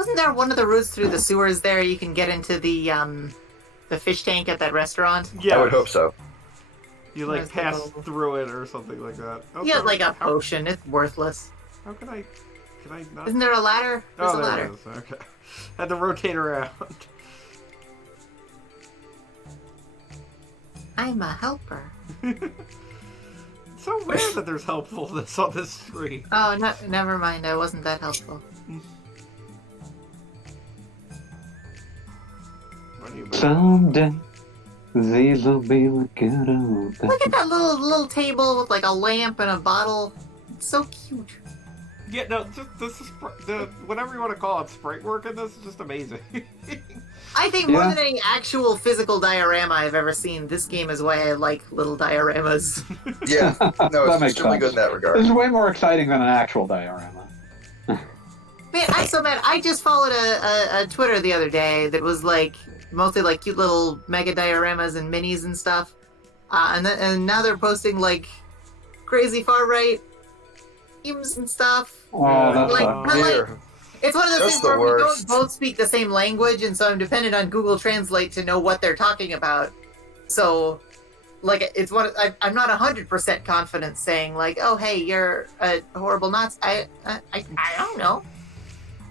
Wasn't there one of the routes through the sewers there you can get into the fish tank at that restaurant? Yeah, I would hope so. You like pass through it or something like that. Okay. You have like a potion. It's worthless. How can I not? Isn't there a ladder? There's Oh, a there ladder. it is. Okay. Had to rotate around. I'm a helper. It's so weird that there's helpfulness on this screen. Oh, no, never mind. I wasn't that helpful. What do you mean? Someday, these'll be the good old days. Look at that little table with like a lamp and a bottle. It's so cute. Yeah, no, just this is whatever you want to call it, sprite work in this is just amazing. I think more than any actual physical diorama I've ever seen, this game is why I like little dioramas. Yeah, no, That it's makes extremely sense. good in that This regard. is way more exciting than an actual diorama. Man, I'm so mad. I just followed a Twitter the other day that was like mostly like cute little mega dioramas and minis and stuff. And now they're posting like crazy far right memes and stuff. Oh, that's Like, fun. but, like, Dear. it's one of those That's things the where we worst. don't both speak the same language, and so I'm dependent on Google Translate to know what they're talking about. So, like, it's one. I'm not 100% confident saying like, "Oh, hey, you're a horrible Nazi." I don't know.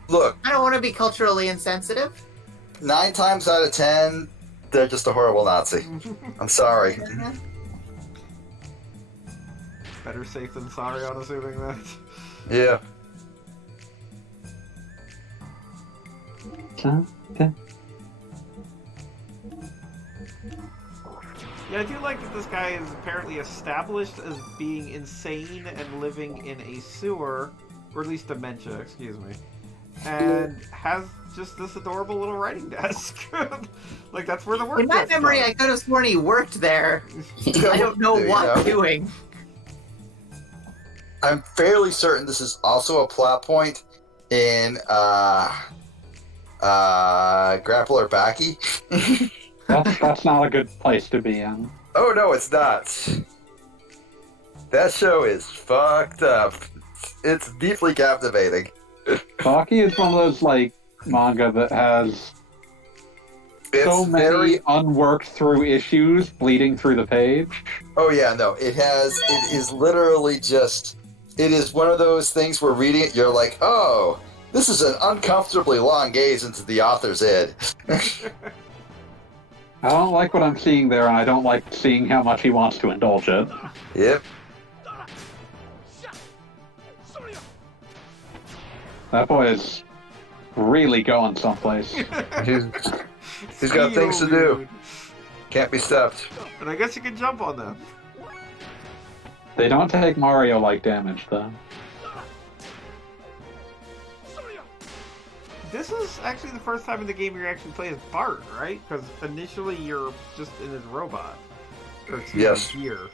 Look, I don't want to be culturally insensitive. 9 times out of 10, they're just a horrible Nazi. I'm sorry. Better safe than sorry on assuming that. Yeah. Someday. Yeah, I do like that this guy is apparently established as being insane and living in a sewer, or at least dementia, excuse me, and has just this adorable little writing desk. Like, that's where the work In my gets memory, done. I could have sworn he worked there. I don't know what doing. I'm fairly certain this is also a plot point in Grappler Backy. That's not a good place to be in. Oh no, it's not. That show is fucked up. It's deeply captivating. Baki is one of those, like, manga that has It's so many very. unworked through issues bleeding through the page. Oh yeah, no, it has. It is literally just. It is one of those things where reading it, you're like, oh, this is an uncomfortably long gaze into the author's head. I don't like what I'm seeing there, and I don't like seeing how much he wants to indulge it. Yep. That boy is really going someplace. He's got things to do. Can't be stopped. And I guess you can jump on them. They don't take Mario-like damage, though. This is actually the first time in the game you actually play as Bart, right? Because initially you're just in his robot. Or excuse Yes. me, gear.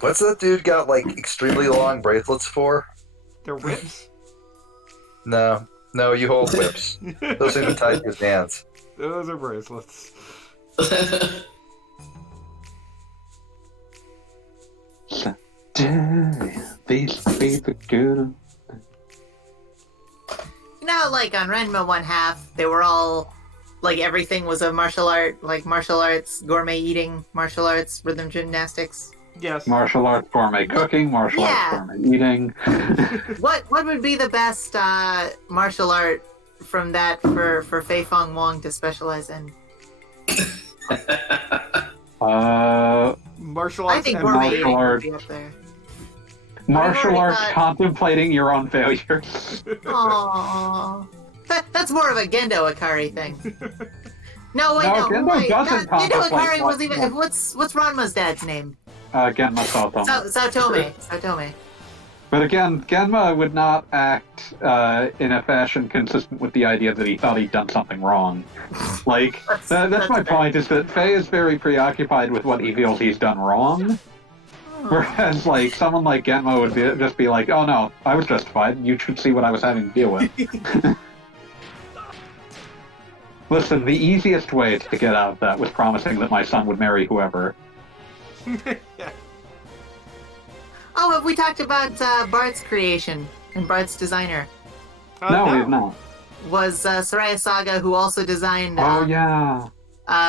What's that dude got like extremely long bracelets for? They're whips. No, you hold whips. Those things are tied to his hands. Those are bracelets. These be the good. You know, like on Renma 1/2, they were all like everything was a martial art, like martial arts, gourmet eating, martial arts, rhythm gymnastics. Yes. Martial arts gourmet cooking, martial arts gourmet eating. What would be the best martial art from that for Fei Fong Wong to specialize in? Martial I arts think and gourmet martial eating would art. be up there. Martial already arts thought- contemplating your own failures. Aww. That's more of a Gendo Akari thing. No, wait, No, no, Gendo wait. doesn't Gendo contemplate Akari was what- even. What's Ranma's dad's name? Genma Sotomo. Saotome. Saotome. But again, Genma would not act in a fashion consistent with the idea that he thought he'd done something wrong. Like, that's my fair. point, is that Faye is very preoccupied with what he feels he's done wrong. Whereas, like, someone like Genma would just be like, oh no, I was justified. You should see what I was having to deal with. Listen, the easiest way to get out of that was promising that my son would marry whoever. Yeah. Oh, have we talked about Bart's creation? and Bart's designer No, we have not. was Soraya Saga, who also designed Oh, yeah.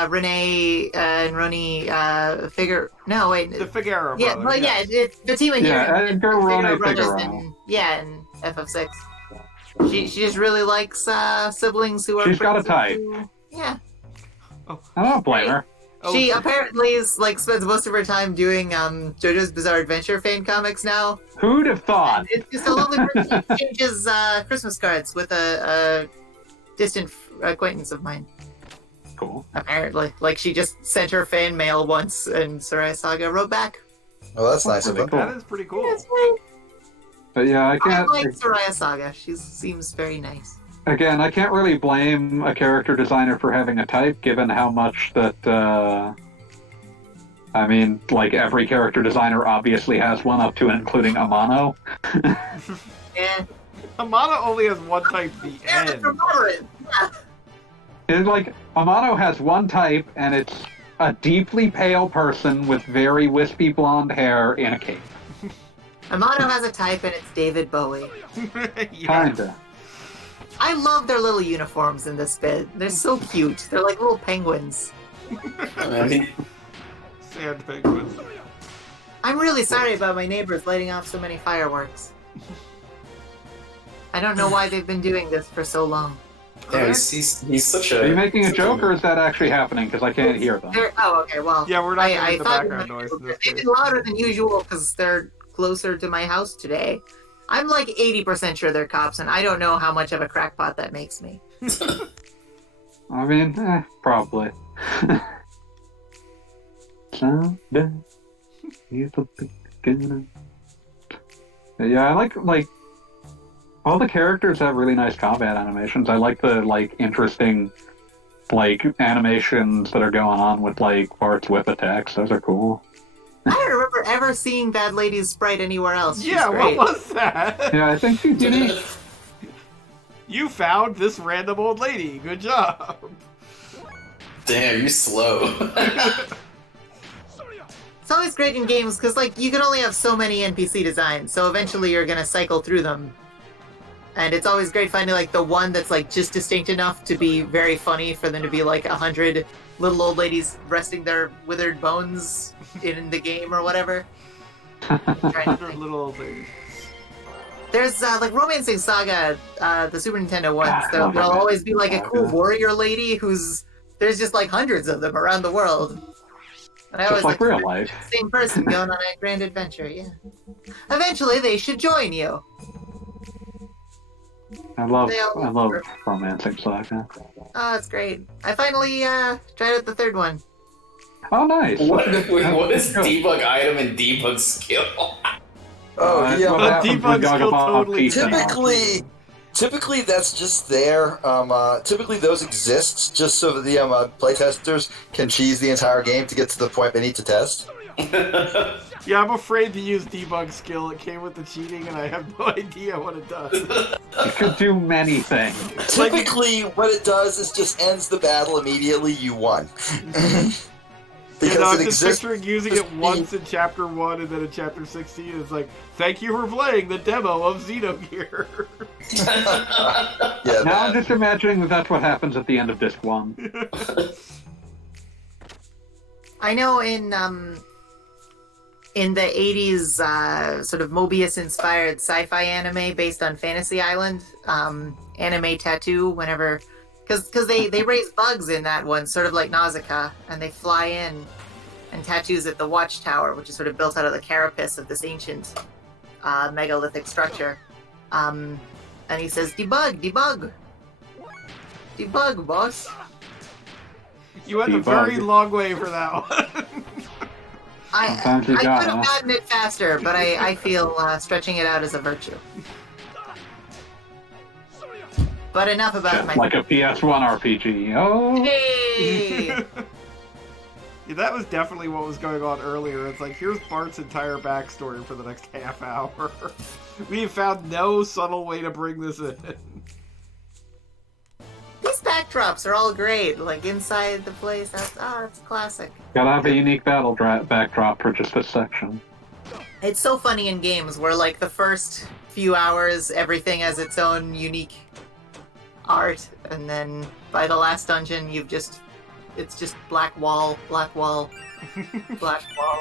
Renee and Roni Figure. No, wait. The Figueroa Yeah, brothers. well, yeah, it's Fatima here. Yeah, and Roni Brothers Figueroa. and, yeah, and FF6. She just really likes siblings who are. She's got a type. Yeah. I don't blame her. Oh, She apparently is like spends most of her time doing JoJo's Bizarre Adventure fan comics now. Who'd have thought? And it's just a lovely person. She exchanges Christmas cards with a distant acquaintance of mine. Cool. Apparently, like she just sent her fan mail once, and Soraya Saga wrote back. Oh, that's nice of Really them. cool. that is pretty cool. That's right. But yeah, I I can't. like Soraya Saga. She seems very nice. Again, I can't really blame a character designer for having a type, given how much that. I mean, like every character designer obviously has one, up to and including Amano. Yeah. Amana only has one type, the Yeah, N. from moderate. Yeah. It's like Amano has one type, and it's a deeply pale person with very wispy blonde hair in a cape. Amano has a type, and it's David Bowie. Yeah. Kinda. I love their little uniforms in this bit. They're so cute. They're like little penguins. I mean, Sand penguins. I'm really sorry about my neighbors lighting off so many fireworks. I don't know why they've been doing this for so long. yeah, he's such a. Are you making a joke, or is that actually happening? Because I can't hear them. Oh, okay, well. Yeah, we're not I getting the thought background noise in this they've case. been louder than usual because they're closer to my house today. I'm like 80% sure they're cops, and I don't know how much of a crackpot that makes me. I mean, probably. Someday, it'll be good. Yeah, I like all the characters have really nice combat animations. I like the interesting animations that are going on with Bart's whip attacks. Those are cool. I don't remember ever seeing that lady's sprite anywhere else. She's Yeah, great. what was that? Yeah, I think she did it. You found this random old lady. Good job. Damn, you're slow. It's always great in games because, you can only have so many NPC designs, so eventually you're gonna cycle through them. And it's always great finding, the one that's, just distinct enough to be very funny for them to be, 100 little old ladies resting their withered bones in the game or whatever. I'm trying to think. Little old lady. There's, Romancing Saga, the Super Nintendo ones, there'll always be, a cool warrior lady there's just, hundreds of them around the world. And I Just always like real life. same person going on a grand adventure, yeah. Eventually, they should join you. I love They all- Romancing Saga. Oh, it's great. I finally tried out the third one. Oh, nice. what is Cool. debug item and debug skill? Oh, yeah. what Well, happens when debug skill Gagabah totally beats them. Typically that's just there. Typically those exist just so that the playtesters can cheese the entire game to get to the point they need to test. Yeah, I'm afraid to use debug skill. It came with the cheating, and I have no idea what it does. It could do many things. Typically, what it does is just ends the battle immediately. You won. Because I'm it just exists. picturing using it once in Chapter 1 and then in Chapter 16. It's like, thank you for playing the demo of Xenogears. Yeah, Now I'm that. just imagining that's what happens at the end of Disc 1. I know in the 80s, sort of Mobius-inspired sci-fi anime based on Fantasy Island, Anime Tattoo, whenever... Because they raise bugs in that one, sort of like Nausicaa, and they fly in and tattoos at the watchtower, which is sort of built out of the carapace of this ancient megalithic structure. And he says, debug, debug. Debug, boss. You went a Debug. very long way for that one. I Sometimes could you have gotta. gotten it faster, but I feel stretching it out is a virtue. But enough about Just my... like a PS1 RPG. Oh, Hey! Yeah, that was definitely what was going on earlier. It's like, here's Bart's entire backstory for the next half hour. We have found no subtle way to bring this in. These backdrops are all great. Inside the place. It's classic. gotta have a unique battle backdrop for just this section. It's so funny in games where, like, the first few hours, everything has its own unique art, and then by the last dungeon, it's just black wall, black wall, black wall.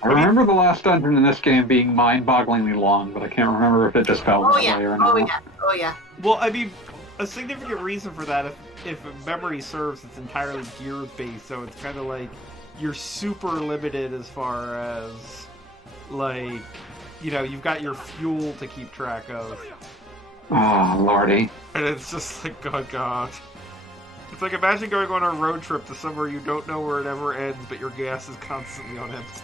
I remember the last dungeon in this game being mind-bogglingly long, but I can't remember if it just felt Oh that yeah, way or oh not. yeah, oh yeah. Well, I mean, a significant reason for that, if memory serves, it's entirely gears-based, so it's kind of like you're super limited as far as, like, you know, you've got your fuel to keep track of. Oh, lordy. And it's just like, oh god. It's like, imagine going on a road trip to somewhere you don't know where it ever ends, but your gas is constantly on empty.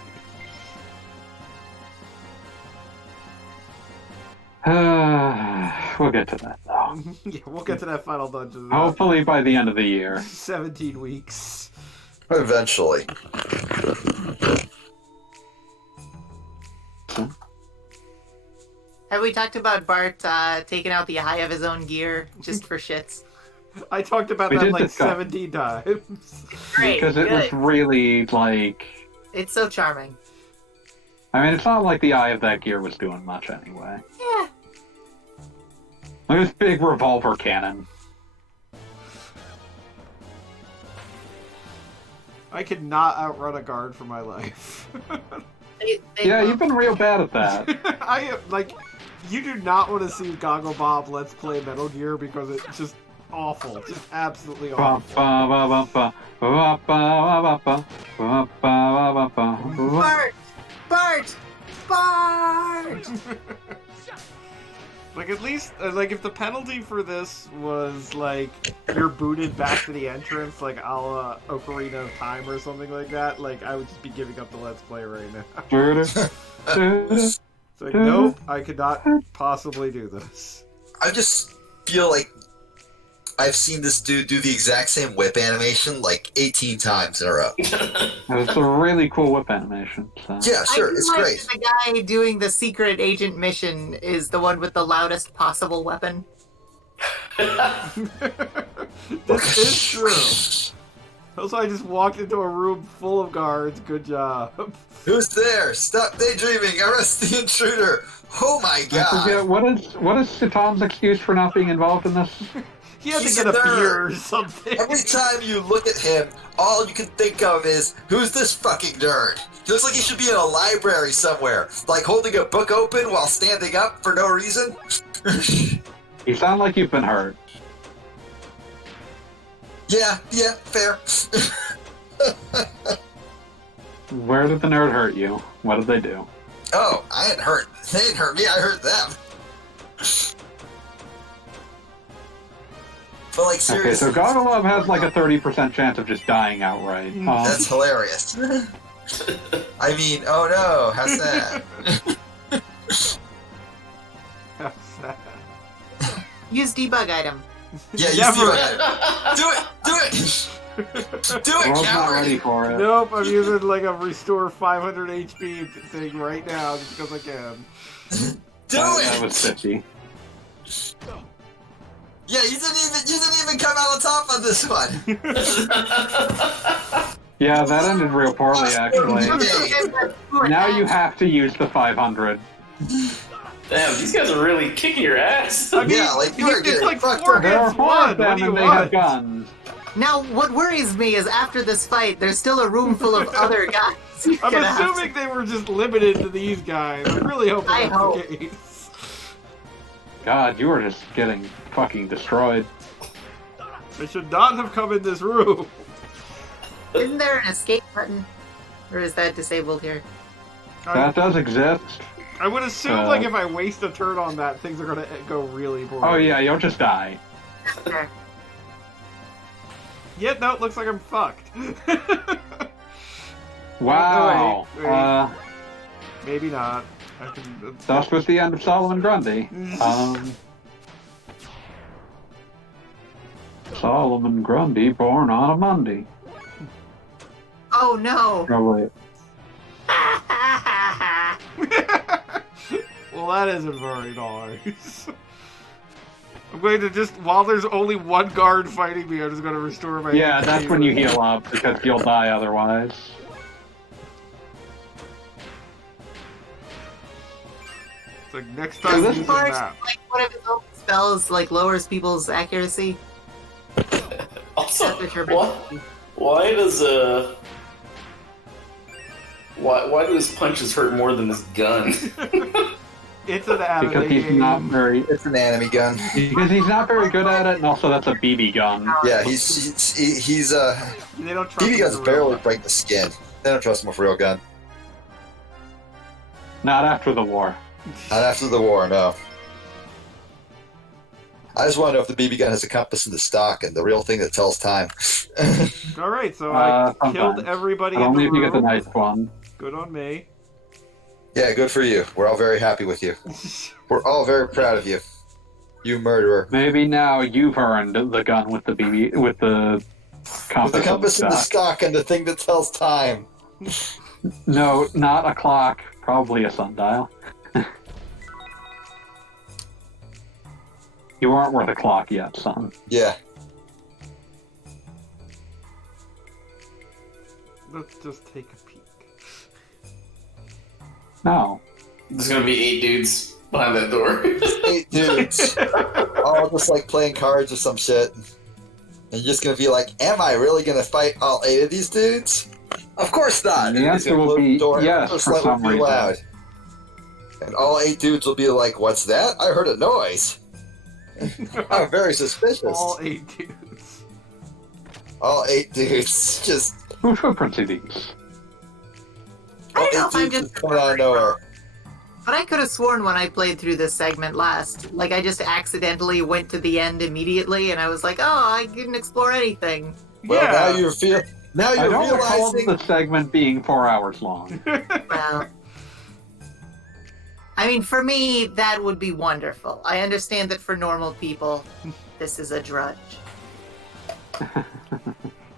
We'll get to that, though. Yeah, we'll get to that final dungeon. Hopefully by the end of the year. 17 weeks. Eventually. Have we talked about Bart taking out the eye of his own gear just for shits? I talked about We that did like discuss- 17 times. Great, Because it was good. really, like... It's so charming. I mean, it's not like the eye of that gear was doing much anyway. Yeah. Look at this big revolver cannon. I could not outrun a guard for my life. Yeah, you've been real bad at that. I am, like, you do not want to see Goggle Bob Let's Play Metal Gear because it's just awful. Just absolutely awful. Bart! Bart! Bart! Like, at least, like, if the penalty for this was, like, you're booted back to the entrance, like, a la Ocarina of Time or something like that, like, I would just be giving up the Let's Play right now. It's like, nope, I could not possibly do this. I just feel like I've seen this dude do the exact same whip animation like 18 times in a row. It's a really cool whip animation. So. Yeah, sure, I do it's like great. The guy doing the secret agent mission is the one with the loudest possible weapon. This is true. Also, I just walked into a room full of guards. Good job. Who's there? Stop daydreaming! Arrest the intruder! Oh my I forget, god! what is Satan's excuse for not being involved in this? He had He's to get a a nerd. beer or something. Every time you look at him, all you can think of is, who's this fucking nerd? He looks like he should be in a library somewhere, like holding a book open while standing up for no reason. You sound like you've been hurt. Yeah, fair. Where did the nerd hurt you? What did they do? Oh, I ain't hurt. They didn't hurt me, I hurt them. But like, seriously. Okay, so Gogolov has like a 30% chance of just dying outright. That's hilarious. I mean, oh no, how sad. Use debug item. Yeah, you Never. do it. Do it! Do it! Do it, World's not ready coward! for it. Nope, I'm using like a restore 500 HP thing right now just because I can. Do That it! was 50. Yeah, you didn't even come out on top on this one. Yeah, that ended real poorly, actually. Now you have to use the 500. Damn, these guys are really kicking your ass. I mean, Yeah, like, you are it's getting like fucked 4 up. There are against four 1. of them What do you and they want? have guns. Now, what worries me is after this fight, there's still a room full of other guys. You're I'm gonna have assuming they were just limited to these guys. I'm really hoping I that's hope. the case. God, you are just getting fucking destroyed. I should not have come in this room. Isn't there an escape button? Or is that disabled here? That does exist. I would assume, like, if I waste a turn on that, things are gonna go really poorly. Oh yeah, you'll just die. There. Yeah, no, it looks like I'm fucked. Wow. wait. Maybe not. I can... Thus was the end of Solomon Grundy. Solomon Grundy, born on a Monday. Oh no! Oh wait. Well, that isn't very nice. I'm going to just, while there's only one guard fighting me, I'm just going to restore my Yeah, HP. that's when you heal up because you'll die otherwise. like next time this use Bart, a map. like one of his own spells, like lowers people's accuracy. Also, That's what you're why does why do his punches hurt more than his gun? It's an anime Because he's game. not very It's an enemy gun. because he's not very good at it, and also that's a BB gun. Yeah, he's They don't trust BB him guns with a barely real break the skin. They don't trust him with a real gun. Not after the war. Not after the war, no. I just want to know if the BB gun has a compass in the stock and the real thing that tells time. All right, so I killed Sometimes. everybody But in only the if you get the room. nice one. Good on me. Yeah, good for you. We're all very happy with you. We're all very proud of you. You murderer. Maybe now you've earned the gun with the BB with the compass. With the compass in the stock. stock and the thing that tells time. No, not a clock. Probably a sundial. You aren't worth a clock yet, son. Yeah. Let's just take a peek. No. There's gonna be 8 dudes behind that door. 8 dudes. All just like playing cards or some shit. And you're just gonna be like, am I really gonna fight all 8 of these dudes? Of course not. The And he's answer gonna will close be the door and yes, just for let it some be reason. loud. And all 8 dudes will be like, what's that? I heard a noise. I'm very suspicious. All 8 dudes. All 8 dudes. Just Whose footprints are these? I all don't know 8 if I'm dudes just just coming out of nowhere. But I could have sworn when I played through this segment last, like I just accidentally went to the end immediately, and I was like, "Oh, I didn't explore anything." Well, Yeah. now you feel. Now I you're don't recall realizing. the segment being 4 hours long. Well, I mean, for me, that would be wonderful. I understand that for normal people, this is a drudge.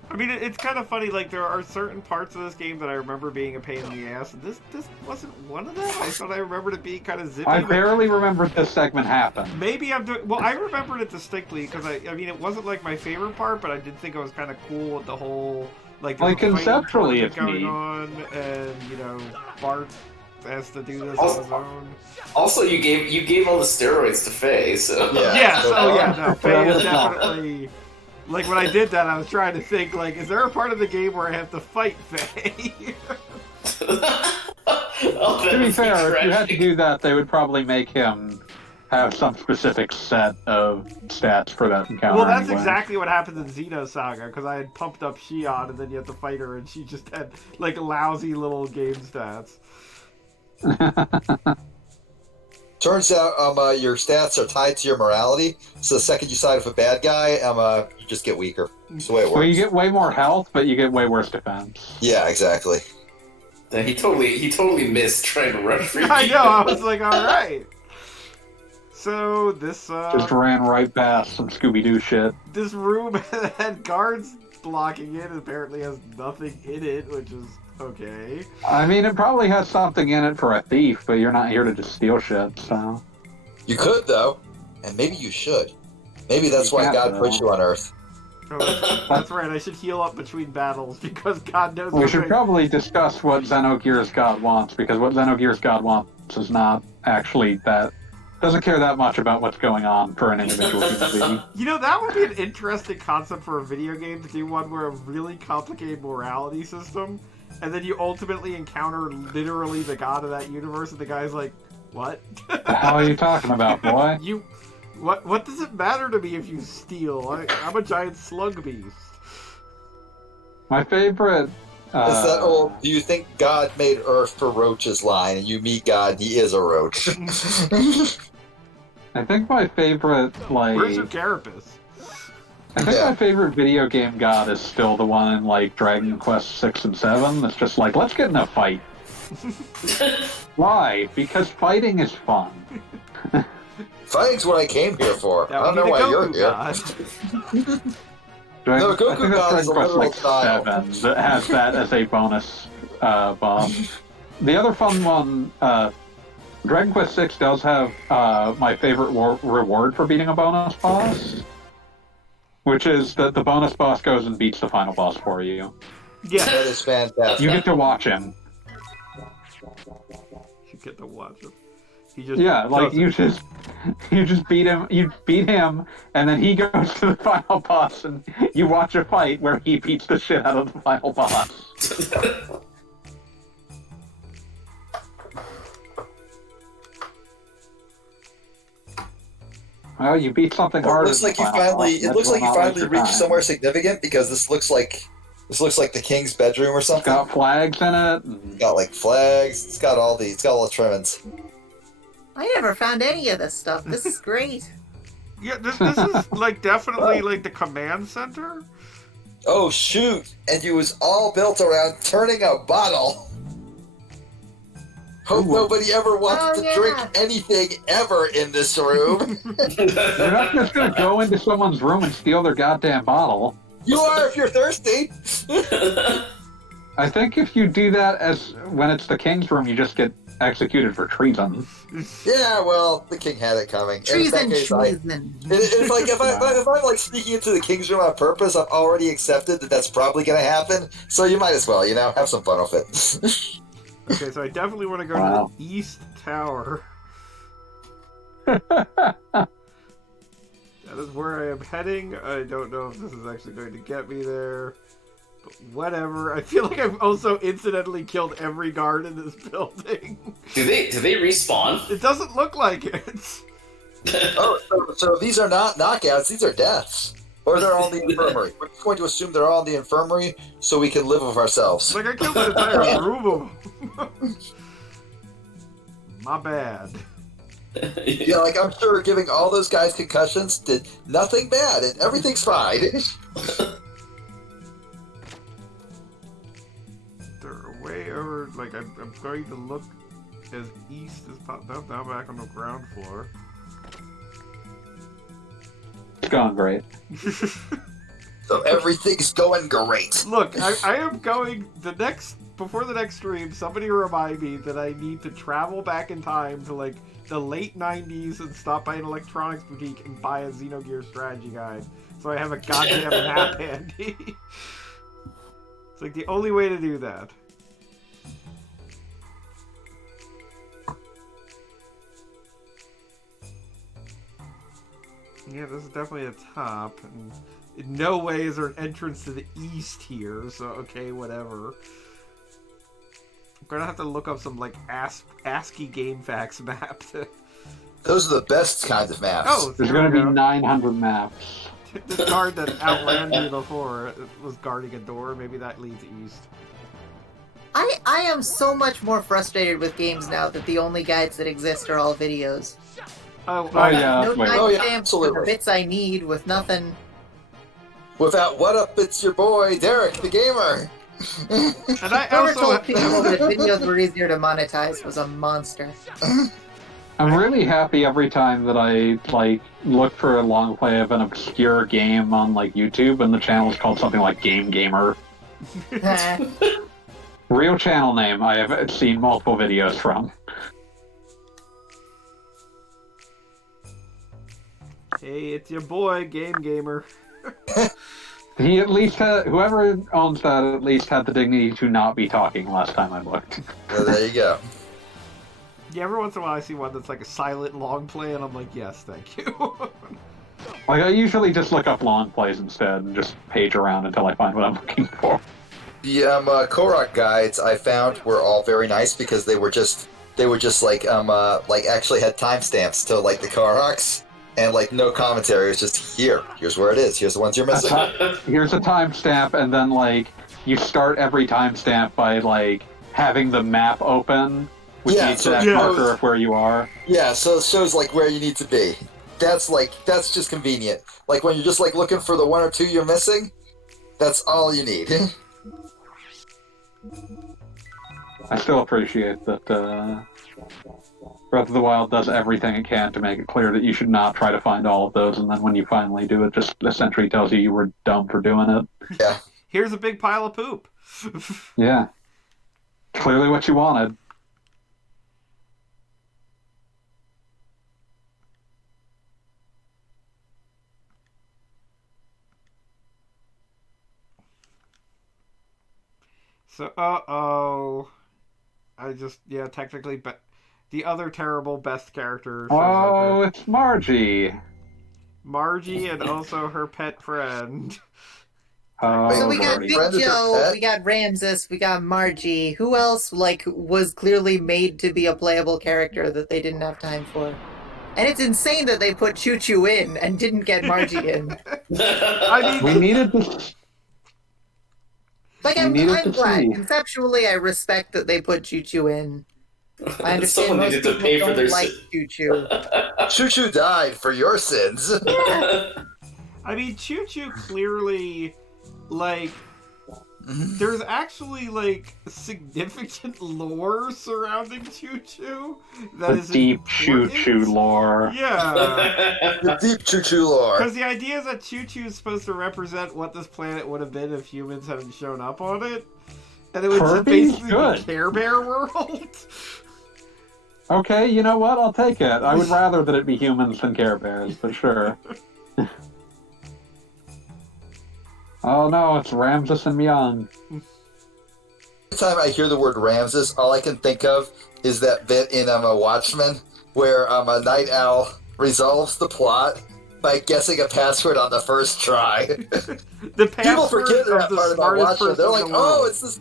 I mean, it's kind of funny. Like, there are certain parts of this game that I remember being a pain in the ass, and this wasn't one of them. I thought I remembered it being kind of zippy. I but barely remembered this segment happened. maybe I'm doing. Well, I remembered it distinctly because I mean, it wasn't like my favorite part, but I did think it was kind of cool with the whole like. Like, there's a fighting conceptually, tournament it's going neat. on, and you know, Bart has to do this Also- on his own. Also, you gave all the steroids to Faye, so Yeah. Yes. Oh yeah. No, Faye That is was not- definitely. Like when I did that, I was trying to think like, is there a part of the game where I have to fight Faye? Oh, that To be would fair, if you had to tragic. do that, they would probably make him have some specific set of stats for that encounter. Well, that's anyway. exactly what happened in Xenosaga, because I had pumped up Shion, and then you have to fight her, and she just had, like, lousy little game stats. Turns out, your stats are tied to your morality. So the second you side with a bad guy, you just get weaker. That's the way it Well, you works. get way more health, but you get way worse defense. Yeah, exactly. He totally missed trying to rush for you. I know, I was like, alright. So, this, Just ran right past some Scooby-Doo shit. this room had guards blocking it, and apparently has nothing in it, which is okay. I mean, it probably has something in it for a thief, but you're not here to just steal shit, so... You could, though. And maybe you should. Maybe that's You why can't, God though. put you on Earth. Oh, that's right, I should heal up between battles, because God knows We what should they- probably discuss what Xenogears God wants, because what Xenogears God wants is not actually that... Doesn't care that much about what's going on for an individual human being. You know, that would be an interesting concept for a video game, to do one where a really complicated morality system, and then you ultimately encounter literally the god of that universe, and the guy's like, what? The hell are you talking about, boy? What does it matter to me if you steal? I'm a giant slug beast. My favorite... It's that old, do you think God made Earth for roaches line, and you meet God, and he is a roach. I think my favorite, like... Where's your carapace? I think Yeah. my favorite video game god is still the one in, like, Dragon Quest 6 and 7. That's just like, let's get in a fight. Why? Because fighting is fun. Fighting's what I came here for. That I don't would know be why the you're Goku here. god. Dragon, No, Goku I think that's God is Dragon a Quest, literal like, child. 7 that has that as a bonus bomb. The other fun one, Dragon Quest 6 does have my favorite reward for beating a bonus boss, which is that the bonus boss goes and beats the final boss for you. Yeah, That is fantastic. You get to watch him. you get to watch him. He just like does it. you just beat him. You beat him, and then he goes to the final boss, and you watch a fight where he beats the shit out of the final boss. Well, you beat something Well, it harder. looks than like the you final finally. boss. It That looks will like you not waste finally your reached time. somewhere significant because this looks like the king's bedroom or It's something. got flags in it. It's got like flags. It's got all the trimmings. I never found any of this stuff. This is great. Yeah, this is like definitely like the command center. Oh shoot! And it was all built around turning a bottle. Hope Ooh. nobody ever wants Oh, to yeah. drink anything ever in this room. You're not just gonna go into someone's room and steal their goddamn bottle. You are if you're thirsty. I think if you do that as when it's the king's room, you just get executed for treason. Yeah, well, the king had it coming. Treason, And in that case, treason. it's like if I'm like sneaking into the king's room on purpose, I've already accepted that that's probably going to happen. So you might as well, have some fun with it. Okay, so I definitely want to go Wow. to the East Tower. That is where I am heading. I don't know if this is actually going to get me there. But whatever. I feel like I've also incidentally killed every guard in this building. Do they respawn? It doesn't look like it. Oh, so these are not knockouts; these are deaths, or they're all in the infirmary. We're just going to assume they're all in the infirmary so we can live with ourselves. Like I killed an entire room of them. My bad. Yeah, like I'm sure giving all those guys concussions did nothing bad, and everything's fine. They're way over. Like I'm going to look as east as possible. Now back on the ground floor. It's going great. So everything's going great. Look, I am going before the next stream. Somebody remind me that I need to travel back in time to like the late '90s and stop by an electronics boutique and buy a Xenogears strategy guide, so I have a goddamn map handy. It's like the only way to do that. Yeah, this is definitely a top, and in no way is there an entrance to the east here, so okay, whatever. I'm gonna have to look up some, like, ASCII game facts map to... Those are the best kinds of maps. Oh, There's there going we to be go. 900 maps. This guard that outran me before was guarding a door, maybe that leads east. I am so much more frustrated with games now that the only guides that exist are all videos. Oh, Oh, yeah. No Wait. timestamps Oh, yeah, for the absolutely. bits I need with nothing. Without what up, it's your boy Derek, the gamer. And I Whoever also... told people that videos were easier to monetize was a monster. I'm really happy every time that I look for a long play of an obscure game on YouTube, and the channel is called something like Game Gamer. Real channel name I have seen multiple videos from. Hey, it's your boy, Game Gamer. He at least had, whoever owns that at least had the dignity to not be talking last time I looked. So there you go. Yeah, every once in a while I see one that's like a silent long play, and I'm like, yes, thank you. I usually just look up long plays instead and just page around until I find what I'm looking for. The Korok guides I found were all very nice because they were just actually had timestamps to the Koroks, and no commentary. It's just here's where it is. Here's the ones you're missing. Here's a timestamp, and then you start every timestamp by having the map open with Yeah, the exact so- marker of where you are. Yeah, so it shows where you need to be. That's just convenient. When you're just looking for the one or two you're missing, that's all you need. I still appreciate that Breath of the Wild does everything it can to make it clear that you should not try to find all of those, and then when you finally do, it just essentially tells you were dumb for doing it. Yeah. Here's a big pile of poop. Yeah. Clearly what you wanted. So, technically, but the other terrible best character shows Oh, up. it's Margie. Margie and also her pet friend. Oh, So we got Lordy. Big Friend is her Joe, pet? we got Ramses, we got Margie. Who else was clearly made to be a playable character that they didn't have time for? And it's insane that they put Choo Choo in and didn't get Margie in. I We mean, needed to. Like We I'm needed to glad. see. Conceptually, I respect that they put Choo Choo in. I understand Someone most needed to people pay for don't their like Choo Choo. Choo Choo died for your sins. I mean, Choo Choo clearly, like, there's actually like significant lore surrounding Choo Choo that The is deep important. choo-choo lore. Yeah. The deep Choo Choo lore. Because the idea is that Choo Choo is supposed to represent what this planet would have been if humans hadn't shown up on it. And it would just Kirby? basically Good. be Care Bear world. Okay, you know what? I'll take it. I would rather that it be humans than Care Bears, but sure. Oh no, it's Ramses and Myung. Every time I hear the word Ramses, all I can think of is that bit in a Watchmen where a night owl resolves the plot by guessing a password on the first try. The People password forget of that the part about smartest Watchmen. person They're in like, the world. oh, it's this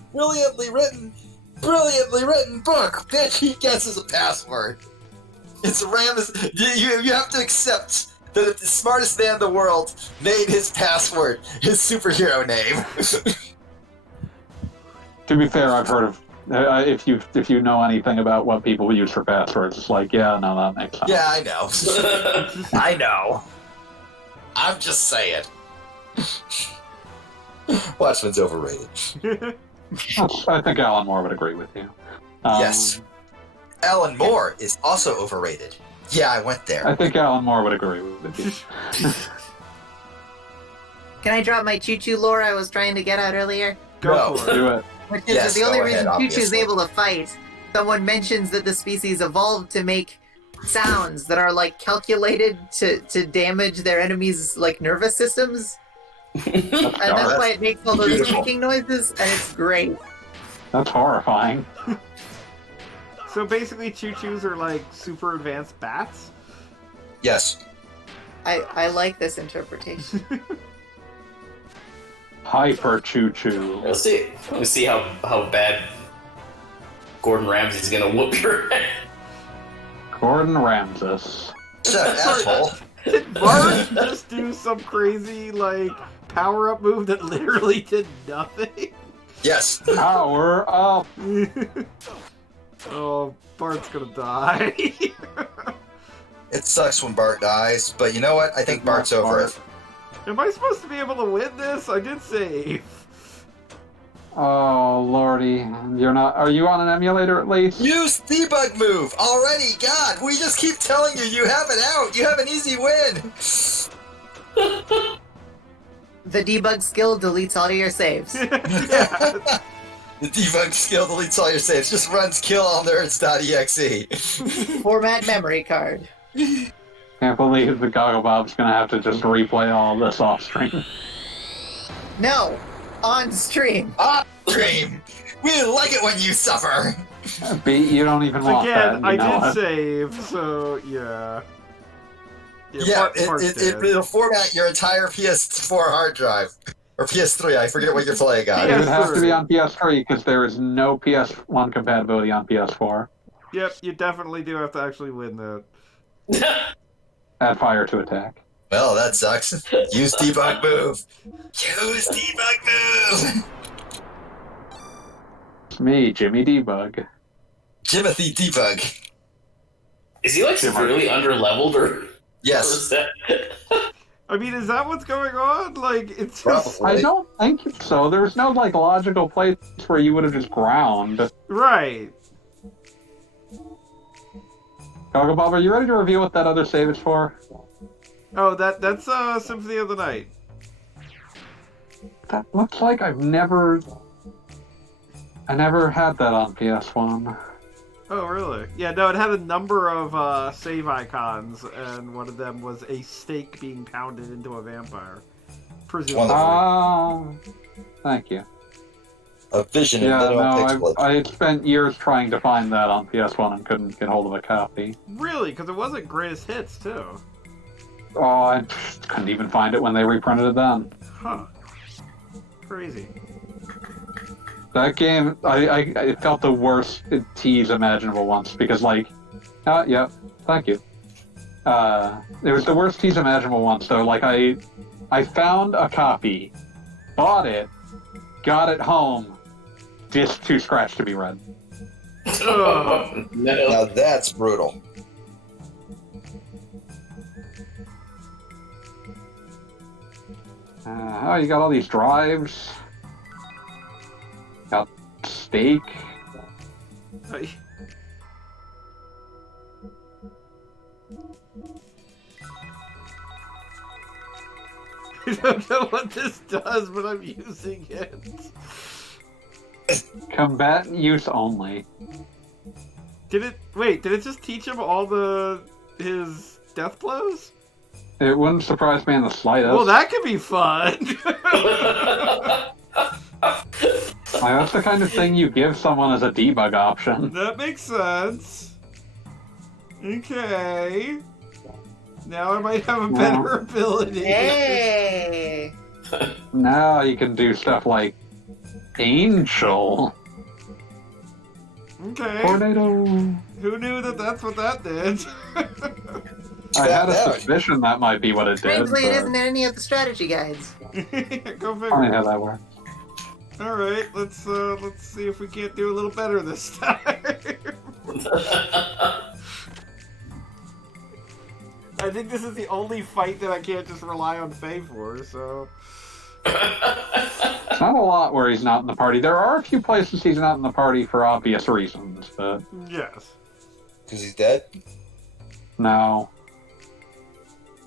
brilliantly written book. Then he guesses a password. It's Ramses. You have to accept that if the smartest man in the world made his password his superhero name. To be fair, I've heard of if you know anything about what people use for passwords, it's like, yeah, no, that makes sense. Yeah, I know. I know. I'm just saying. Watchmen's overrated. I think Alan Moore would agree with you. Yes. Alan Moore is also overrated. Yeah, I went there. I think Alan Moore would agree with you. Can I drop my Choo Choo lore I was trying to get at earlier? Go No. for it. Do it. Which is Yes, that the only go ahead, reason Choo Choo's obviously. able to fight, someone mentions that the species evolved to make sounds that are like calculated to damage their enemies' like nervous systems. And that's why it makes all those Beautiful. squeaking noises, and it's great. That's horrifying. So basically, Choo Choos are like super advanced bats. Yes. I like this interpretation. Hyper choo-choo. Let's see how bad Gordon Ramsay's gonna whoop your ass. Gordon Ramses. Shut asshole. Did Bart just do some crazy like power-up move that literally did nothing? Yes. Power up. Oh, Bart's gonna die. It sucks when Bart dies, but you know what? I think Bart's over it. Am I supposed to be able to win this? I did save. Oh lordy, you're not. Are you on an emulator at least? Use debug move already. God, we just keep telling you have it out. You have an easy win. The debug skill deletes all your saves. Yeah. The debug skill deletes all your saves. Just runs killallnerds.exe. Format memory card. Can't believe the Gogglebob's gonna have to just replay all this off stream. No, on stream. Dream. We like it when you suffer. Beat, you don't even want that. Again, you I know did it. save, so yeah. Yeah, Bart's dead. it'll format your entire PS4 hard drive. Or PS3, I forget what you're playing on. It would have to be PS3. on PS3 because there is no PS1 compatibility on PS4. Yep, you definitely do have to actually win that. Add fire to attack. Well, that sucks. Use debug move. Use debug move. It's me, Jimmy Debug. Jimothy debug. Is he like severely underleveled or? Yes. Or is that... I mean, is that what's going on? Like, it's just... Probably. I don't think so. There's no like logical place where you would have just ground. Right. Gogglebob, are you ready to reveal what that other save is for? Oh, that's Symphony of the Night. That looks like I never had that on PS1. Oh, really? Yeah, no, it had a number of save icons, and one of them was a steak being pounded into a vampire. Presumably. Thank you. A vision in Yeah, minimum no, pixelage. I spent years trying to find that on PS1 and couldn't get hold of a copy. Really? Because it wasn't greatest hits too. Oh, I couldn't even find it when they reprinted it then. Huh. Crazy. That game, I felt the worst tease imaginable once because, like, yeah, thank you. It was the worst tease imaginable once, though. Like, I found a copy, bought it, got it home, disc too scratched to be read. Ugh. No. Now that's brutal. Oh, you got all these drives. Got steak. I- I don't know what this does, but I'm using it. Combatant use only. Did it just teach him all his death blows? It wouldn't surprise me in the slightest. Well, that could be fun. That's the kind of thing you give someone as a debug option. That makes sense. Okay. Now I might have a better ability. Hey! Now you can do stuff like Angel. Okay. Tornado. Who knew that that's what that did? I had a Yeah. suspicion that might be what it did. Strangely, it But isn't in any of the strategy guides. Go funny figure. how that works. All right, let's see if we can't do a little better this time. I think this is the only fight that I can't just rely on Faye for. So It's not a lot where he's not in the party. There are a few places he's not in the party for obvious reasons, but yes. Because he's dead? no.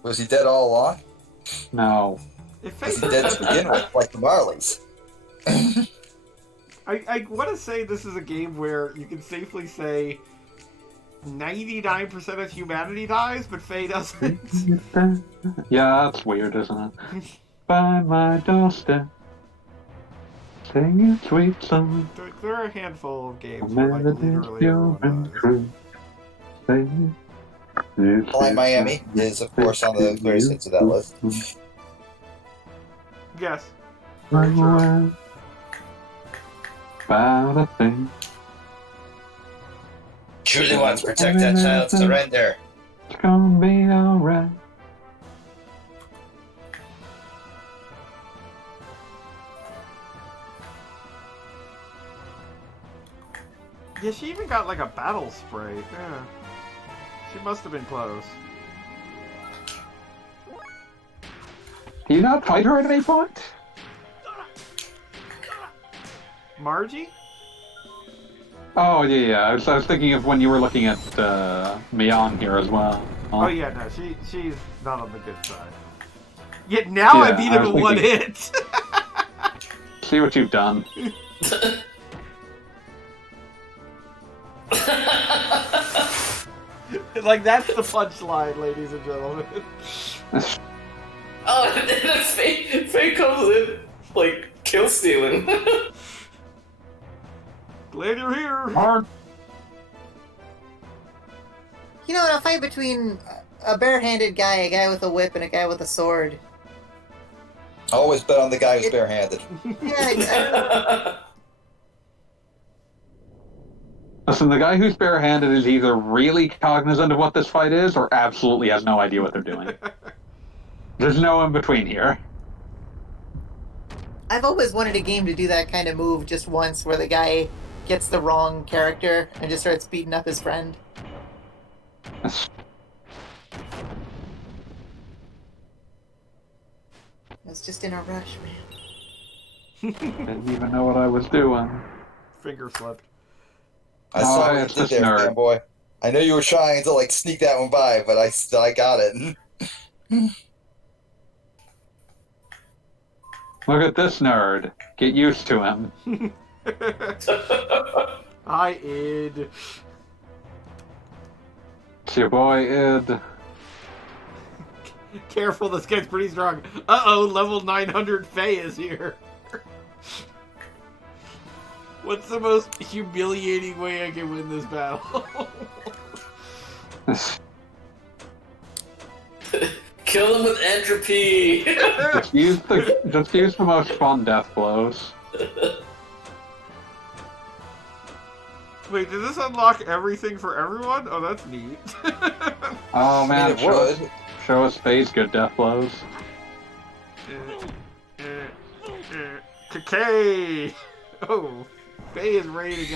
Was he dead all along? No. If Faye Was he dead to begin with, like the Marleys? I want to say this is a game where you can safely say 99% of humanity dies, but Faye doesn't. Yeah, that's weird, isn't it? By my doorstep, singing sweet song. There are a handful of games A where like melody literally pure everyone and dies. true. Singing sweet Flying Miami is, of course, on the greatest hits of that list. Yes. Very true. About a thing. Truly wants to protect that child, surrender. It's gonna be alright. Yeah, she even got like a battle spray. Yeah. She must have been close. Do you not fight her at any point? Margie? Oh, yeah. I was thinking of when you were looking at Mion here as well. Oh yeah, no, she's not on the good side. Yet now I Yeah, beat I him was in one thinking- hit. See what you've done. Like that's the punchline, ladies and gentlemen. Oh, and then Faye comes in, like, kill stealing. Glad you're here. Hard. You know what? A fight between a barehanded guy, a guy with a whip, and a guy with a sword. Always bet on the guy who's barehanded. Yeah, Listen, the guy who's barehanded is either really cognizant of what this fight is or absolutely has no idea what they're doing. There's no in between here. I've always wanted a game to do that kind of move just once, where the guy gets the wrong character and just starts beating up his friend. I was just in a rush, man. Didn't even know what I was doing. Finger slipped. I saw what it's you did this there, nerd. fanboy. I know you were trying to like sneak that one by, but I got it. Look at this nerd. Get used to him. Hi, Id. It's your boy, Id. Careful, this guy's pretty strong. Uh-oh, level 900 Faye is here. What's the most humiliating way I can win this battle? Kill him with entropy. just use the most fun death blows. Wait, did this unlock everything for everyone? Oh, that's neat. Oh I man, mean, it would. show us Faye's good death blows. Kakay! Oh, Faye is ready to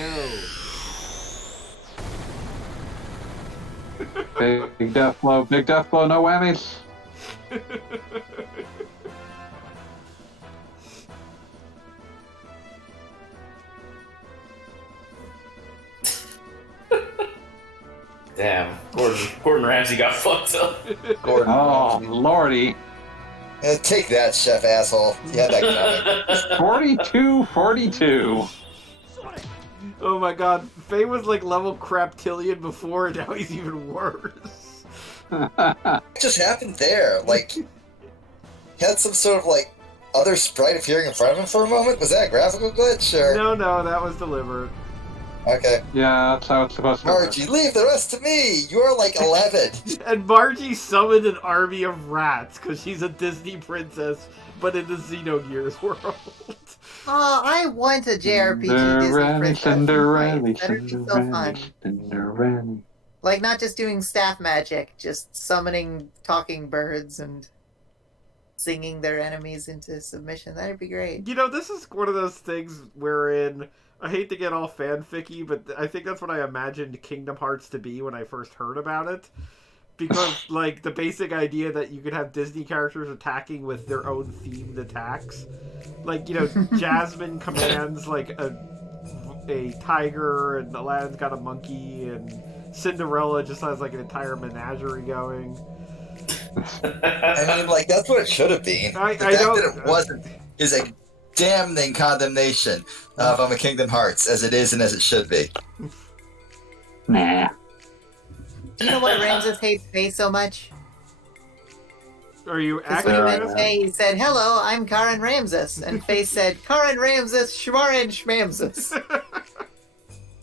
go. Big death blow, no whammies. Damn, Gordon Ramsay got fucked up. Gordon. Oh lordy. Take that, chef asshole. You had that coming. 42. Oh my god, Faye was like level craptillion before, and now he's even worse. What just happened there? Like, he had some sort of, like, other sprite appearing in front of him for a moment? Was that a graphical glitch, or...? No, that was deliberate. Okay. Yeah, that's how it's supposed to work. Margie, leave the rest to me! You're like 11! And Margie summoned an army of rats, because she's a Disney princess, but in the Xenogears world. Oh, I want a JRPG Disney princess. Cinderella, That'd be so fun. Cinderella. Like, not just doing staff magic, just summoning talking birds and singing their enemies into submission. That'd be great. You know, this is one of those things wherein, I hate to get all fanficky, but I think that's what I imagined Kingdom Hearts to be when I first heard about it. Because, like, the basic idea that you could have Disney characters attacking with their own themed attacks. Like, you know, Jasmine commands, like, a tiger, and Aladdin's got a monkey, and Cinderella just has, like, an entire menagerie going. I mean, like, that's what it should have been. The fact that it wasn't is a damning condemnation of a Kingdom Hearts, as it is and as it should be. Nah. Do you know why Ramses hates Faye so much? Are you Because when he acting? met Faye, he said, "Hello, I'm Karin Ramses." And Faye said, "Karin Ramses, Schmarin Schmamses."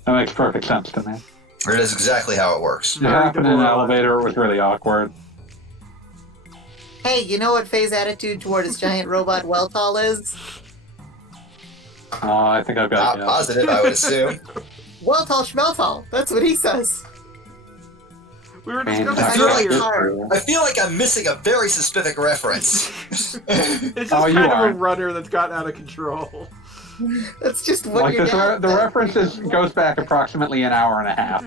That makes perfect sense to me. It is exactly how it works. It happened in an elevator, it was really awkward. Hey, you know what Faye's attitude toward his giant robot Weltall is? I think I've got Not it. positive, I would assume. Weltall Schmeltall. That's what he says. We were Man, discussing I feel like earlier. I feel like I'm missing a very specific reference. It's just Oh, you kind of are. a runner that's gotten out of control. That's just what Like you're the reference goes back approximately an hour and a half.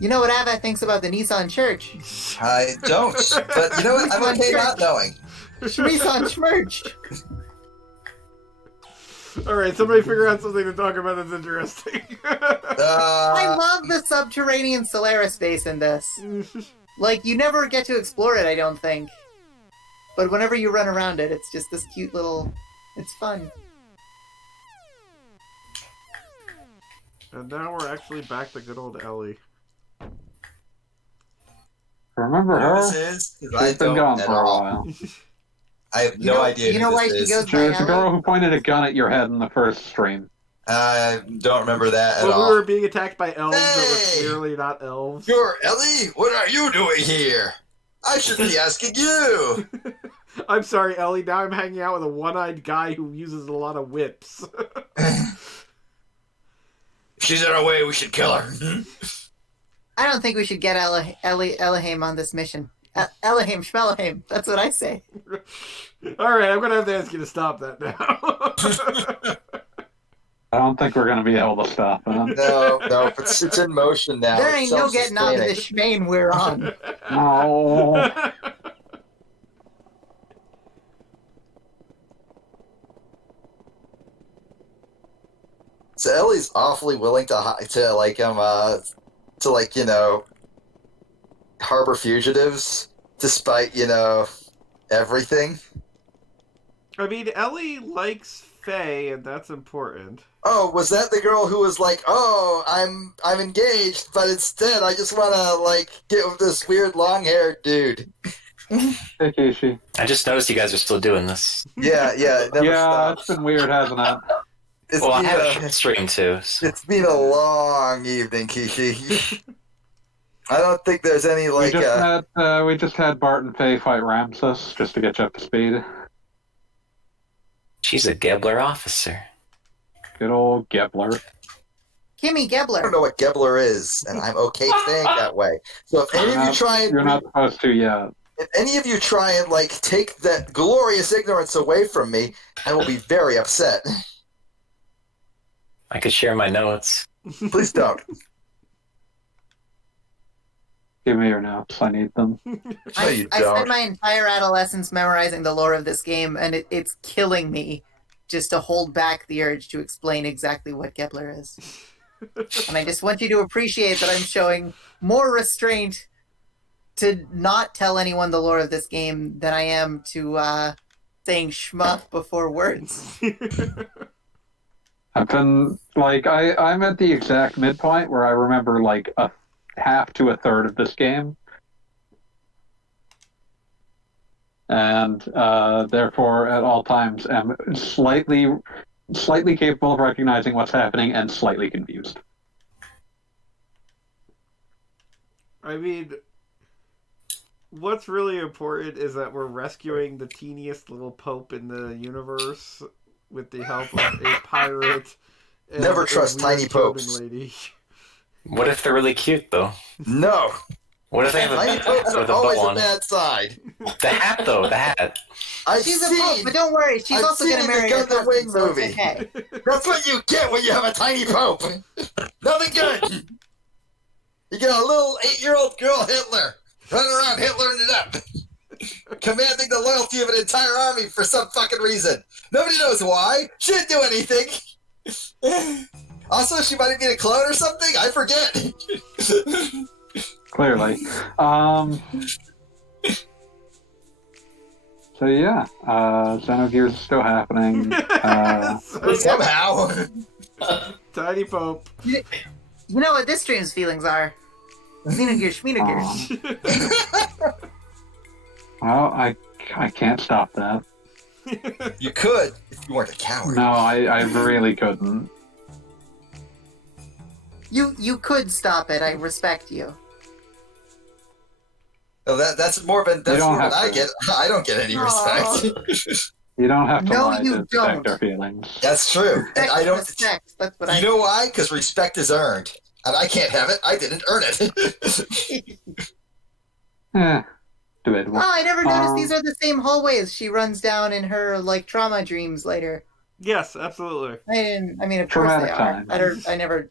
You know what Ava thinks about the Nissan Church? I don't, but you know what? I'm okay not knowing. Nissan Schmerch. Alright, somebody figure out something to talk about that's interesting. I love the subterranean Solaris base in this. Like, you never get to explore it, I don't think. But whenever you run around it, it's just this cute little... It's fun. And now we're actually back to good old Ellie. Remember her? This is? 'Cause I She's been don't gone at for a all. while. I have no idea You know who why this she is. goes She was the girl who pointed a gun at your head in the first stream. I don't remember that at Well, all. we were being attacked by elves that Hey! were clearly not elves. You're Ellie? What are you doing here? I should be asking you. I'm sorry, Ellie. Now I'm hanging out with a one-eyed guy who uses a lot of whips. If she's on her way, we should kill her. I don't think we should get Elohim on this mission. Elohim Schmelahim. That's what I say. Alright, I'm gonna have to ask you to stop that now. I don't think we're going to be able to stop that. No, it's in motion now. There It's ain't no getting out of self-sustaining. this schmane we're on. No. So Ellie's awfully willing to harbor fugitives, despite everything. I mean, Ellie likes Faye, and that's important. Oh, was that the girl who was like, "Oh, I'm engaged, but instead I just want to like get with this weird long-haired dude." Hey, Kishi. I just noticed you guys are still doing this. Yeah, it never Yeah, stops. it's been weird, hasn't it? It's Well, I been have a- a short stream too. So. It's been a long evening, Kishi. I don't think there's any like. We just had Bart and Faye fight Ramses just to get you up to speed. She's a Gebler officer. Good old Gebler. Kimmy I don't Gebler. know what Gebler is, and I'm okay saying that way. So if any of you try and You're not supposed to yet. if any of you try and like take that glorious ignorance away from me, I will be very upset. I could share my notes. Please don't. Give me your notes. I need them. No, I you spent don't. my entire adolescence memorizing the lore of this game, and it's killing me just to hold back the urge to explain exactly what Gebler is. And I just want you to appreciate that I'm showing more restraint to not tell anyone the lore of this game than I am to saying shmup before words. I've been like I'm at the exact midpoint where I remember like a half to a third of this game, and therefore at all times am slightly capable of recognizing what's happening and slightly confused. I mean, what's really important is that we're rescuing the teeniest little pope in the universe with the help of a pirate. And Never a trust weird tiny German popes. lady. What if they're really cute though? No. What if they have a Tiny hat popes with are a always bow a on? bad side. The hat though, the hat. I've She's a seen. pope, but don't worry, she's I've also seen going to in the marry her Gundam cousin, Wing so it's movie. okay. That's what you get when you have a tiny pope. Nothing good. You get a little 8-year-old girl Hitler running around Hitlering it up, commanding the loyalty of an entire army for some fucking reason. Nobody knows why. She didn't do anything. Also, she might have been a clone or something. I forget. Clearly. So yeah, Xenogears is still happening. Somehow. Tiny pope. You know what this stream's feelings are? Xenogears, Schmenogears. Well, I can't stop that. You could if you weren't a coward. No, I really couldn't. You could stop it, I respect you. No, that's more than You don't more than have I to. get. I don't get any respect. You don't have to No, lie you to protect don't. our feelings. That's true. And I don't. Respect, that's what I You know why? Because respect is earned, and I can't have it. I didn't earn it. Debatable. Oh, I never noticed Um, these are the same hallways she runs down in her like trauma dreams later. Yes, absolutely. I mean, of course they Traumatic are. times. I never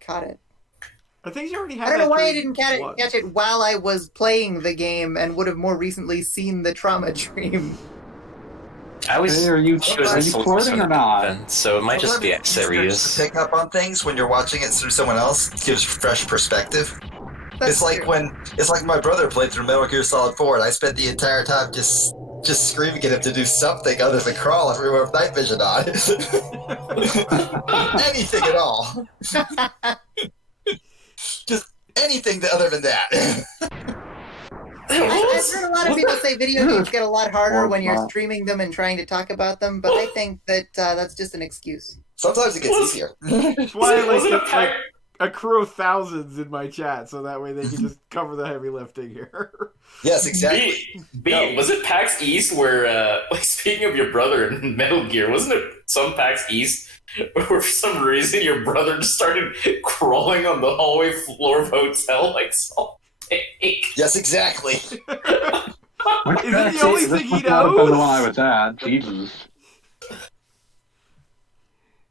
caught it. I think she already had I don't know that why I dream didn't once. catch it while I was playing the game and would have more recently seen the trauma dream. I was. Hey, are you She was flirting or not? then, so it might just be Sometimes exit it's easier just to reuse. pick up on things when you're watching it through someone else. It gives fresh perspective. That's It's like true. it's like my brother played through Metal Gear Solid 4, and I spent the entire time just screaming at him to do something other than crawl everywhere with night vision on. Anything at all. Just anything other than that. I've heard a lot of people say video games get a lot harder Or when you're not. streaming them and trying to talk about them, but I think that that's just an excuse. Sometimes it gets easier. That's why I Was it like pack- a crew of thousands in my chat, so that way they can just cover the heavy lifting here. Yes, exactly. B, was it PAX East where, like, speaking of your brother in Metal Gear, wasn't it some PAX East where for some reason your brother just started crawling on the hallway floor of a hotel like something? Yes, exactly. Which Is it PAX the only East? This thing he must not have been the knows? one I was at. Jesus.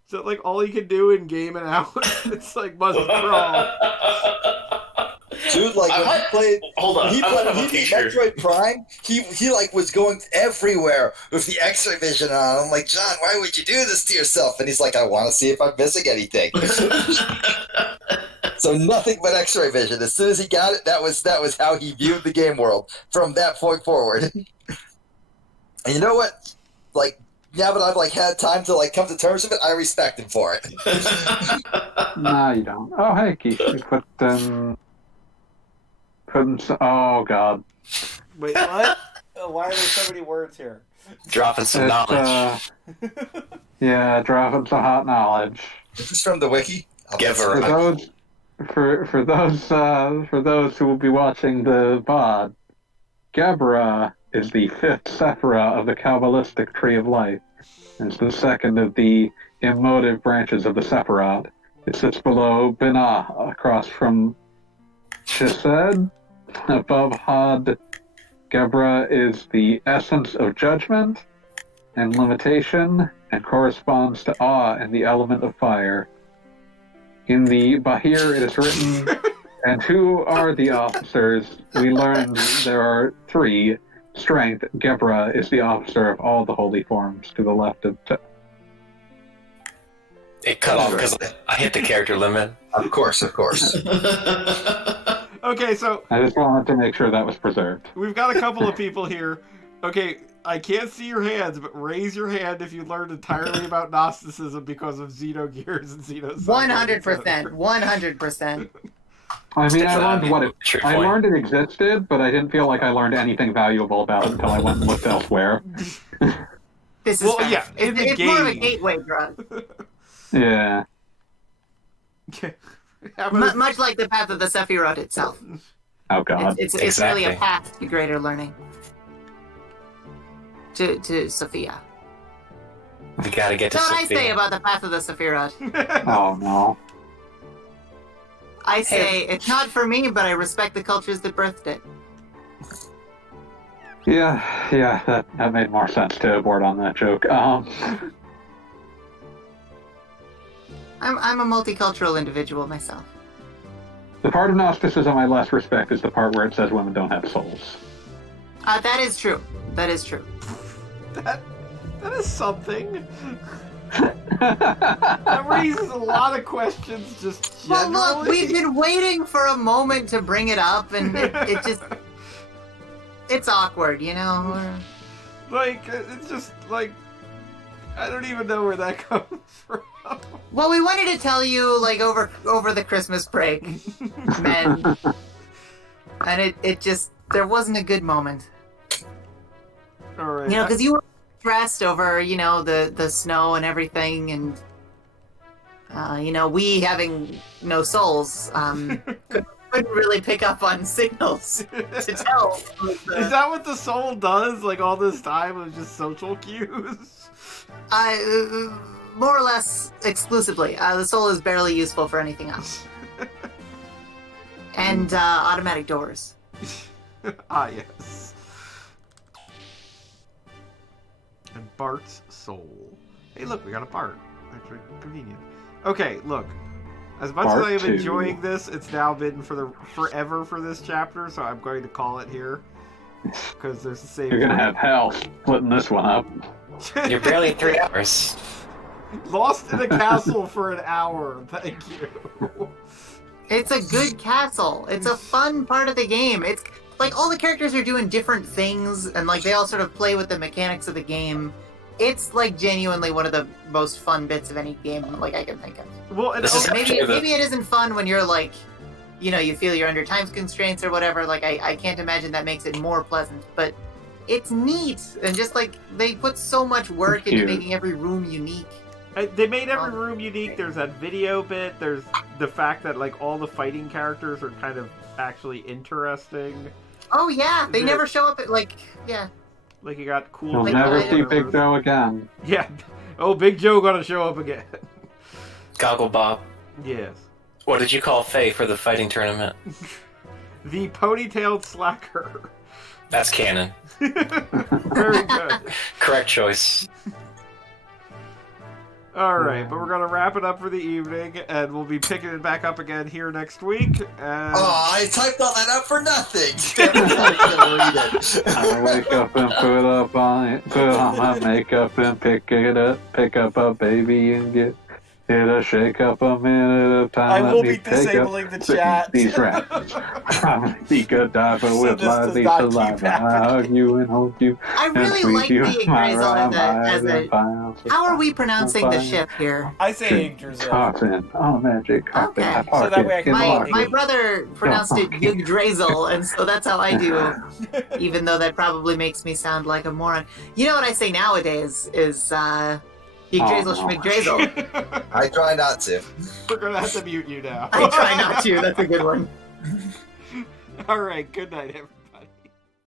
Is that like all you can do in game and out? It's like must crawl. Dude, like when he played Hold on, when he I played have when a he beat picture. Metroid Prime, he like was going everywhere with the X-ray vision on. I'm like, John, why would you do this to yourself? And he's like, I want to see if I'm missing anything. So nothing but X-ray vision. As soon as he got it, that was how he viewed the game world from that point forward. And you know what? Like now that I've like had time to like come to terms with it, I respect him for it. No, you don't. Oh, hey, Keith. You put oh, God. Wait, what? Why are there so many words here? Dropping some It's, knowledge. Yeah, dropping some hot knowledge. Is this from the wiki? Give her For those who will be watching the VOD, Gabra is the fifth Sephira of the Kabbalistic Tree of Life. It's the second of the emotive branches of the Sephiroth. It sits below Binah, across from Chesed, above Had. Gabra is the essence of judgment and limitation, and corresponds to awe and the element of fire. In the Bahir, it is written, and who are the officers? We learned there are three. Strength, Gebra is the officer of all the holy forms to the left of... It cut off because I hit the character limit. Of course. Okay, so I just wanted to make sure that was preserved. we've got a couple of people here. Okay, I can't see your hands, but raise your hand if you learned entirely about Gnosticism because of Xenogears and Xenogears. 100%. 100%. I mean, I learned what it... True I point. learned it existed, but I didn't feel like I learned anything valuable about it until I went and looked elsewhere. This is Well, fast. yeah, in the It's more of a game. gateway drug. Yeah. How about- Much like the path of the Sephiroth itself. Oh, God. It's Exactly. really a path to greater learning. To Sophia. We gotta get to That's what I Sophia. say about the path of the Sephiroth. Oh, no. I say, it's not for me, but I respect the cultures that birthed it. Yeah, that made more sense to abort on that joke. I'm a multicultural individual myself. The part of Gnosticism I less respect is the part where it says women don't have souls. That is true. That is true. that is something. That raises a lot of questions just Well, generally. look, we've been waiting for a moment to bring it up, and it just... It's awkward, you know? Like, it's just, like, I don't even know where that comes from. Well, we wanted to tell you, like, over the Christmas break, men. And it just... There wasn't a good moment. Alright. You know, because you were stressed over, you know, the snow and everything, and, you know, we having no souls, couldn't really pick up on signals to tell. Is that what the soul does, like, all this time of just social cues? More or less exclusively. The soul is barely useful for anything else. And automatic doors. Ah, yes. And Bart's soul. Hey, look, we got a Bart. Actually, convenient. Okay, look. As much Bart as I am 2. enjoying this, it's now been forever for this chapter, so I'm going to call it here. Because there's the same. You're gonna have hell splitting this one up. You're barely at 3 hours. Lost in a castle for an hour. Thank you. It's a good castle. It's a fun part of the game. It's like all the characters are doing different things, and like they all sort of play with the mechanics of the game. It's like genuinely one of the most fun bits of any game like I can think of. Well, and This is- Maybe After the- maybe it isn't fun when you're like, you know, you feel you're under time constraints or whatever. Like I can't imagine that makes it more pleasant, but it's neat, and just like they put so much work into Cute. making every room unique. they made every room unique. There's that video bit. There's the fact that like all the fighting characters are kind of actually interesting. Oh yeah, they Yeah. never show up at like yeah. Like you got cool. You'll Like, never I- see Big Joe again. Yeah. Oh, Big Joe gonna show up again. Goggle Bob. Yes. What did you call Faye for the fighting tournament? The ponytailed slacker. That's canon. Very good. Correct choice. Alright, but we're gonna wrap it up for the evening, and we'll be picking it back up again here next week. And Oh, I typed all that out for nothing. I'm not gonna read it. I wake up and put on my makeup and pick up a baby and It'll shake up a minute of time. I Let will me be take up disabling the chat. These rabbits. Probably be good diver So with this my does leaf not alive. keep I happening. hug you and hold you I and really squeeze like you. the My Yggdrasil as a. How are we pronouncing the ship here? I say Yggdrasil. Coffin, oh magic coffin. Okay. I park So that it way I can in call My it my Iggy. brother pronounced it Yggdrasil, and so that's how I do. Even though that probably makes me sound like a moron. You know what I say nowadays is Yggdrasil Oh, no. Schmigdrasil. I try not to. We're gonna have to mute you now. I try not to. That's a good one. All right. Good night, everybody.